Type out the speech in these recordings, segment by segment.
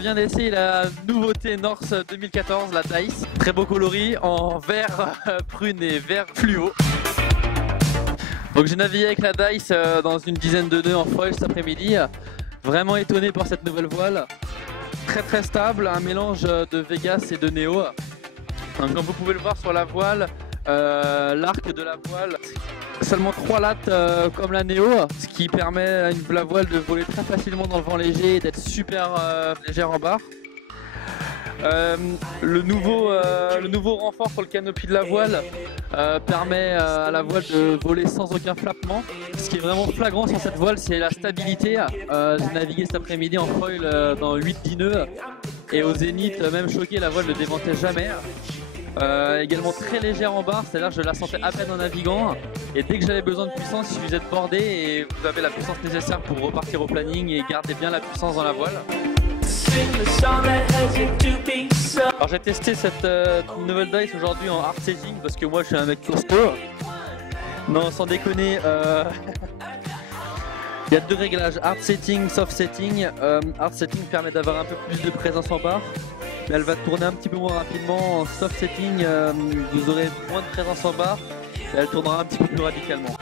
viens d'essayer la nouveauté Norse 2014, la Dice. Très beau coloris en vert prune et vert fluo. Donc j'ai navigué avec la Dice dans une dizaine de nœuds en foil cet après-midi. Vraiment étonné par cette nouvelle voile. Très stable, un mélange de Vegas et de Neo. Donc, comme vous pouvez le voir sur la voile, l'arc de la voile, seulement 3 lattes comme la Neo, ce qui permet à la voile de voler très facilement dans le vent léger et d'être super légère en barre. Le nouveau renfort sur le canopy de la voile permet à la voile de voler sans aucun flappement. Ce qui est vraiment flagrant sur cette voile, c'est la stabilité. J'ai navigué cet après-midi en foil dans 8-10 nœuds et au zénith, même choqué, la voile ne déventait jamais. Également très légère en barre, c'est-à-dire que je la sentais à peine en naviguant et dès que j'avais besoin de puissance, il suffisait de border et vous avez la puissance nécessaire pour repartir au planning et garder bien la puissance dans la voile. Alors j'ai testé cette nouvelle Dice aujourd'hui en hard setting parce que moi je suis un mec costaud. Non, sans déconner, il y a deux réglages, hard setting, soft setting. Hard setting permet d'avoir un peu plus de présence en barre, mais elle va tourner un petit peu moins rapidement. En soft setting, vous aurez moins de présence en barre et elle tournera un petit peu plus radicalement.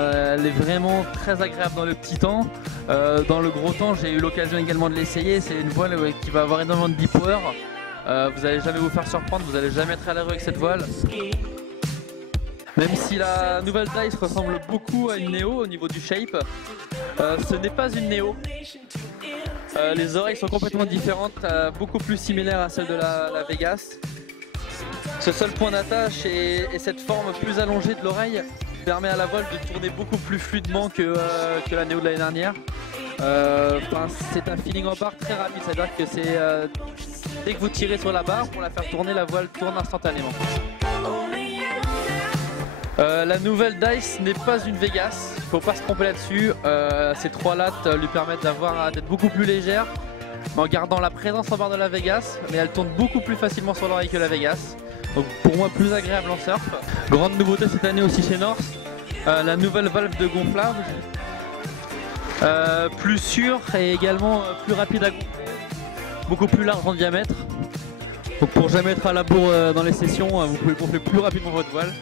Elle est vraiment très agréable dans le petit temps. Dans le gros temps, j'ai eu l'occasion également de l'essayer. C'est une voile qui va avoir énormément de deep power. Vous n'allez jamais vous faire surprendre, vous n'allez jamais être à l'heure avec cette voile. Même si la nouvelle Dice ressemble beaucoup à une Neo au niveau du shape, ce n'est pas une Neo. Les oreilles sont complètement différentes, beaucoup plus similaires à celles de la Vegas. Ce seul point d'attache et cette forme plus allongée de l'oreille permet à la voile de tourner beaucoup plus fluidement que la Neo de l'année dernière. C'est un feeling en barre très rapide, c'est-à-dire que dès que vous tirez sur la barre, pour la faire tourner, la voile tourne instantanément. La nouvelle Dice n'est pas une Vegas, il ne faut pas se tromper là-dessus. Ces 3 lattes lui permettent d'être beaucoup plus légère, mais en gardant la présence en barre de la Vegas, mais elle tourne beaucoup plus facilement sur l'oreille que la Vegas. Donc pour moi plus agréable en surf. Grande nouveauté cette année aussi chez Norse, la nouvelle valve de gonflage. Plus sûre et également plus rapide à gonfler, beaucoup plus large en diamètre. Donc pour jamais être à la bourre dans les sessions, vous pouvez gonfler plus rapidement votre voile.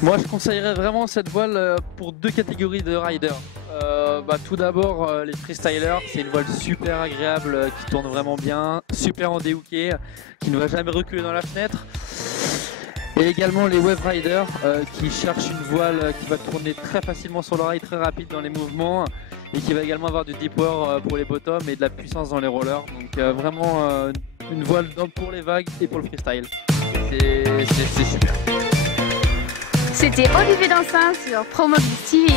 Moi je conseillerais vraiment cette voile pour 2 catégories de riders. Tout d'abord les freestylers, c'est une voile super agréable qui tourne vraiment bien, super en déhooké, qui ne va jamais reculer dans la fenêtre. Et également les wave riders qui cherchent une voile qui va tourner très facilement sur l'oreille, très rapide dans les mouvements et qui va également avoir du deep power pour les bottoms et de la puissance dans les rollers. Donc vraiment une voile pour les vagues et pour le freestyle. C'est super. C'était Olivier Dancin sur Promobis TV.